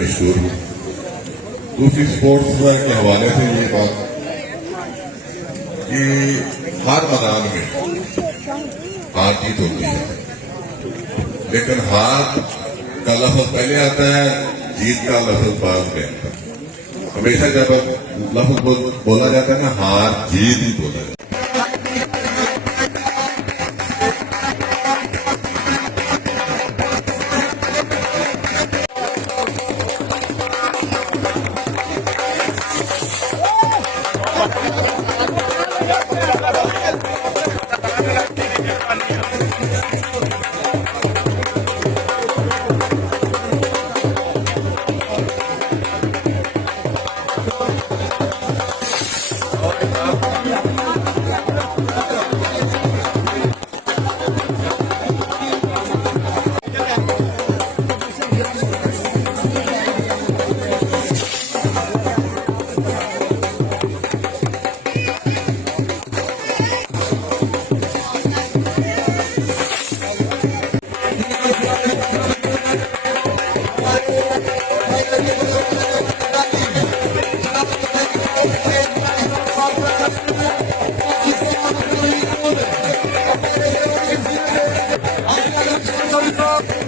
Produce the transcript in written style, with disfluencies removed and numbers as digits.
मशहूर दूसरी स्पोर्ट्स के हवाले से ये बात कि हर मैदान में हार जीत होती है, लेकिन हार का लफ्ज पहले आता है, जीत का लफ्ज बाद में आता है। हमेशा जब लफ्ज बोला जाता है ना, हार जीत ही बोला जाता है। Thank you.